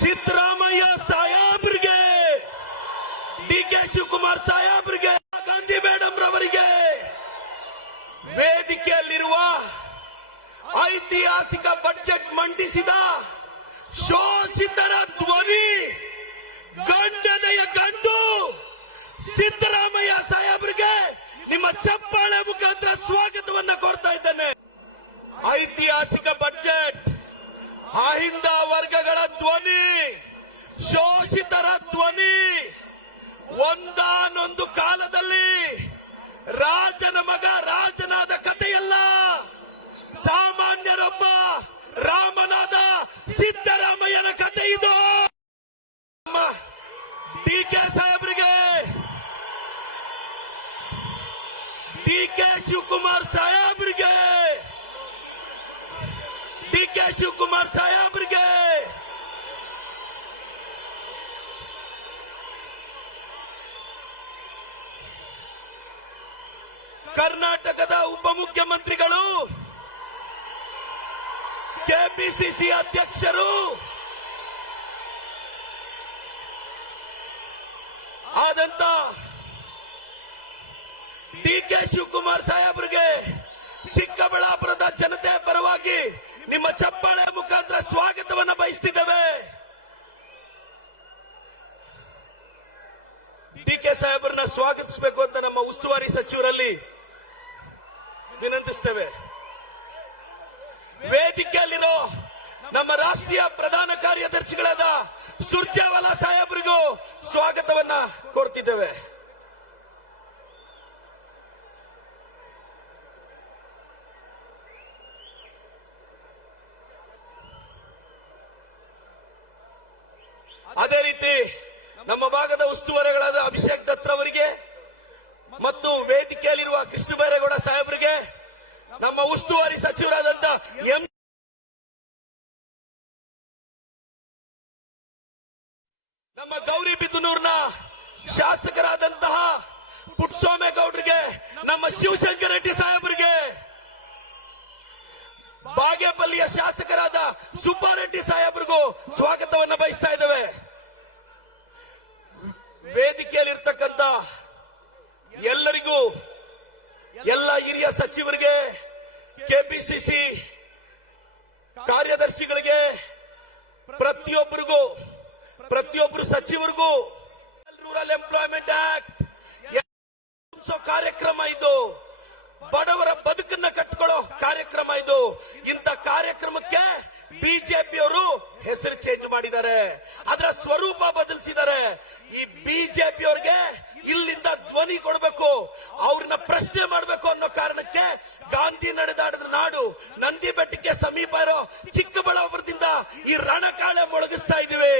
ಸಿದ್ದರಾಮಯ್ಯ ಸಾಹೇಬ್ರಿಗೆ, ಡಿಕೆ ಶಿವಕುಮಾರ್ ಸಾಹೇಬ್ರಿಗೆ, ಗಾಂಧಿ ಮೇಡಮ್ ರವರಿಗೆ ವೇದಿಕೆಯಲ್ಲಿರುವ ಐತಿಹಾಸಿಕ ಬಜೆಟ್ ಮಂಡಿಸಿದ ಶೋಷಿತರ ಧ್ವನಿ ಗಂಡನೆಯ ಗಂಡು ಸಿದ್ದರಾಮಯ್ಯ ಸಾಹೇಬ್ರಿಗೆ ನಿಮ್ಮ ಚಪ್ಪಾಳೆ ಮುಖಾಂತರ ಸ್ವಾಗತವನ್ನ ಕೋರ್ತಾ ಇದ್ದೇನೆ. ಐತಿಹಾಸಿಕ ಬಜೆಟ್ ಅಹಿಂದ ವರ್ಗಗಳ ಧ್ವನಿ, ಶೋಷಿತರ ಧ್ವನಿ. ಒಂದಾನೊಂದು ಕಾಲದಲ್ಲಿ ರಾಜನ ಮಗ ರಾಜನಾದ ಕಥೆಯಲ್ಲ, ಸಾಮಾನ್ಯರೊಬ್ಬ ರಾಮನಾದ ಸಿದ್ದರಾಮಯ್ಯನ ಕಥೆ ಇದು. ಡಿಕೆ ಸಾಹೇಬ್ರಿಗೆ, ಡಿಕೆ ಶಿವಕುಮಾರ್ ಸಾಹೇಬ್ರಿಗೆ, ಡಿಕೆ ಶಿವಕುಮಾರ್ ಸಾಹೇಬ್ರಿಗೆ ಕರ್ನಾಟಕದ ಉಪಮುಖ್ಯಮಂತ್ರಿಗಳು, ಕೆಪಿಸಿಸಿ ಅಧ್ಯಕ್ಷರು ಆದಂತ ಡಿಕೆ ಶಿವಕುಮಾರ್ ಸಾಹೇಬ್ರಿಗೆ ಚಿಕ್ಕಬಳ್ಳಾಪುರದ ಜನತೆ ಪರವಾಗಿ ನಿಮ್ಮ ಚಪ್ಪಾಳೆ ಮುಖಾಂತರ ಸ್ವಾಗತವನ್ನು ಬಯಸ್ತಿದ್ದೇವೆ. ಡಿಕೆ ಸಾಹೇಬ್ರನ್ನ ಸ್ವಾಗತಿಸಬೇಕು ಅಂತ ನಮ್ಮ ಉಸ್ತುವಾರಿ ಸಚಿವರಲ್ಲಿ ವಿನಂತಿಸ್ತೇವೆ. ವೇದಿಕೆಯಲ್ಲಿರೋ ನಮ್ಮ ರಾಷ್ಟ್ರೀಯ ಪ್ರಧಾನ ಕಾರ್ಯದರ್ಶಿಗಳಾದ ಸುರ್ಜೇವಾಲಾ ಸಾಹೇಬ್ರಿಗೂ ಸ್ವಾಗತವನ್ನ ಕೋರ್ತಿದ್ದೇವೆ. ಅದೇ ರೀತಿ ನಮ್ಮ ಭಾಗದ ಉಸ್ತುವಾರಿಗಳಾದ ಅಭಿಷೇಕ್ ದತ್ ಅವರಿಗೆ ಮತ್ತು ವೇದಿಕೆಯಲ್ಲಿರುವ ಕೃಷ್ಣ ಬೈರೇಗೌಡ ಸಾಹೇಬರಿಗೆ, ನಮ್ಮ ಉಸ್ತುವಾರಿ ಸಚಿವರಾದಂತ ನಮ್ಮ ಗೌರಿಬಿದನೂರಿನ ಶಾಸಕರಾದಂತಹ ಪುಟ್ಟಸ್ವಾಮೇಗೌಡರಿಗೆ, ನಮ್ಮ ಶಿವಶಂಕರ ರೆಡ್ಡಿ ಸಾಹೇಬರಿಗೆ, ಬಾಗೇಪಲ್ಲಿಯ ಶಾಸಕರಾದ ಸುಬ್ಬಾರೆಡ್ಡಿ ಸಾಹೇಬರಿಗೂ ಸ್ವಾಗತವನ್ನು ಬಯಸ್ತಾ ಇದ್ದೇವೆ. ವೇದಿಕೆಯಲ್ಲಿರ್ತಕ್ಕಂಥ ಎಲ್ಲರಿಗೂ, ಎಲ್ಲ ಹಿರಿಯ ಸಚಿವರಿಗೆ, ಕೆಪಿಸಿಸಿ ಕಾರ್ಯದರ್ಶಿಗಳಿಗೆ, ಪ್ರತಿಯೊಬ್ಬರು ಸಚಿವರಿಗೂ ರೂರಲ್ ಎಂಪ್ಲಾಯ್ಮೆಂಟ್ ಆಕ್ಟ್ ಕಾರ್ಯಕ್ರಮ ಇದು. ಬಡವರ ಬದುಕನ್ನ ಕಟ್ಟಿಕೊಳ್ಳೋ ಕಾರ್ಯಕ್ರಮ ಇದು. ಇಂಥ ಕಾರ್ಯಕ್ರಮಕ್ಕೆ ಬಿಜೆಪಿಯವರು ಹೆಸರು ಚೇಂಜ್ ಮಾಡಿದ್ದಾರೆ, ಅದರ ಸ್ವರೂಪ ಬದಲಿಸಿದ್ದಾರೆ. ಈ ಬಿಜೆಪಿಯವರಿಗೆ ಇಲ್ಲಿಂದ ಧ್ವನಿ ಕೊಡಬೇಕು, ಅವ್ರನ್ನ ಪ್ರಶ್ನೆ ಮಾಡಬೇಕು ಅನ್ನೋ ಕಾರಣಕ್ಕೆ ಗಾಂಧಿ ನಡೆದಾಡಿದ ನಾಡು ನಂದಿ ಬೆಟ್ಟಕ್ಕೆ ಸಮೀಪ ಇರೋ ಚಿಕ್ಕಬಳ್ಳಾಪುರದಿಂದ ಈ ರಣಕಾಳೆ ಮೊಳಗಿಸ್ತಾ ಇದೀವಿ.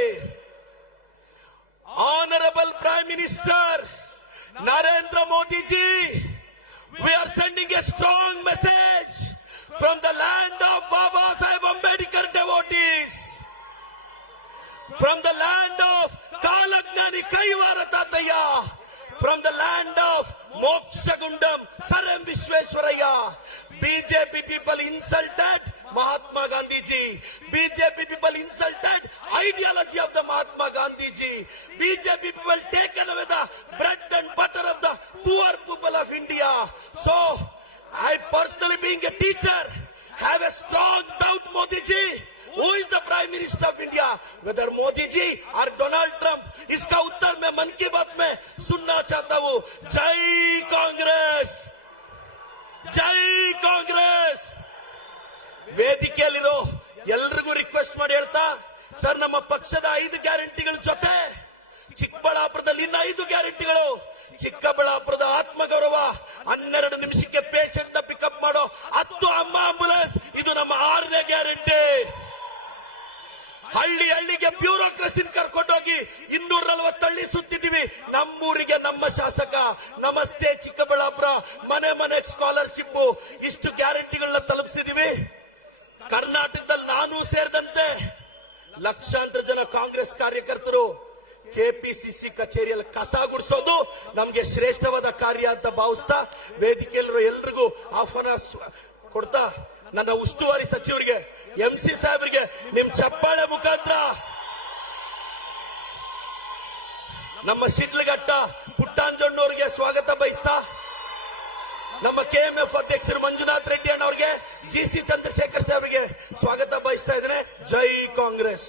Honourable prime minister Narendra Modi G, we are sending a strong message from the land of Baba Saheb Ambedkar devotees, from the land of Kalagnani Kaivara Tataya, from the land of Mokshagundam Sar M Visvesvaraya. BJP people insulted Mahatma Gandhi ji. BJP people insulted ideology of the Mahatma Gandhi ji. BJP people taken away the bread and butter of the poor people of India. So, I personally being a teacher have a strong doubt, Modi ji, who is the Prime Minister of India, whether Modi ji or Donald Trump. इसका उत्तर मैं मन की बात में सुनना चाहता हूँ. जय कांग्रेस, जय कांग्रेस. ವೇದಿಕೆಯಲ್ಲಿರೋ ಎಲ್ರಿಗೂ ರಿಕ್ವೆಸ್ಟ್ ಮಾಡಿ ಹೇಳ್ತಾ, ಸರ್ ನಮ್ಮ ಪಕ್ಷದ 5 ಗ್ಯಾರಂಟಿಗಳ ಜೊತೆ ಚಿಕ್ಕಬಳ್ಳಾಪುರದಲ್ಲಿ ಇನ್ನು 5 ಗ್ಯಾರಂಟಿಗಳು. ಚಿಕ್ಕಬಳ್ಳಾಪುರದ ಆತ್ಮಗೌರವ, 12 ನಿಮಿಷಕ್ಕೆ ಪೇಷಂಟ್ ನ ಪಿಕಪ್ ಮಾಡೋ 10 ಅಮ್ಮ ಆಂಬುಲೆನ್ಸ್, ಇದು ನಮ್ಮ 6ನೇ ಗ್ಯಾರಂಟಿ. ಹಳ್ಳಿಗೆ ಬ್ಯೂರೋಕ್ರಸಿನ ಕರ್ಕೊಂಡೋಗಿ 240 ಹಳ್ಳಿ ಸುತ್ತಿದ್ದೀವಿ. ನಮ್ಮೂರಿಗೆ ನಮ್ಮ ಶಾಸಕ ನಮಸ್ತೆ ಚಿಕ್ಕಬಳ್ಳಾಪುರ, ಮನೆ ಸ್ಕಾಲರ್ಶಿಪ್, ಇಷ್ಟು ಗ್ಯಾರಂಟಿಗಳನ್ನ ತಲುಪಿಸಿದೀವಿ. ಕರ್ನಾಟಕದಲ್ಲಿ ನಾನು ಸೇರಿದಂತೆ ಲಕ್ಷಾಂತರ ಜನ ಕಾಂಗ್ರೆಸ್ ಕಾರ್ಯಕರ್ತರು ಕೆಪಿಸಿಸಿ ಕಚೇರಿಯಲ್ಲಿ ಕಸ ಗುಡಿಸೋದು ನಮಗೆ ಶ್ರೇಷ್ಠವಾದ ಕಾರ್ಯ ಅಂತ ಭಾವಿಸ್ತಾ ವೇದಿಕೆಯಲ್ಲಿರೋ ಎಲ್ರಿಗೂ ಆಹ್ವಾನ ಕೊಡ್ತಾ ನನ್ನ ಉಸ್ತುವಾರಿ ಸಚಿವರಿಗೆ, ಎಂಸಿ ಸಾಹೇಬರಿಗೆ ನಿಮ್ ಚಪ್ಪಾಳೆ ಮುಖಾಂತರ ನಮ್ಮ ಶಿಡ್ಲಘಟ್ಟ ಪುಟ್ಟಾಂಜಣ್ಣವ್ರಿಗೆ ಸ್ವಾಗತ ಬಯಸ್ತಾ, ನಮ್ಮ ಕೆಎಂಎಫ್ ಅಧ್ಯಕ್ಷರು ಮಂಜುನಾಥ್ ರೆಡ್ಡಿ ಅಣ್ಣವ್ರಿಗೆ, ಜಿಸಿ ಚಂದ್ರಶೇಖರ್ ಅವರಿಗೆ ಸ್ವಾಗತ ಬಯಸ್ತಾ ಇದ್ದೇನೆ. ಜೈ ಕಾಂಗ್ರೆಸ್.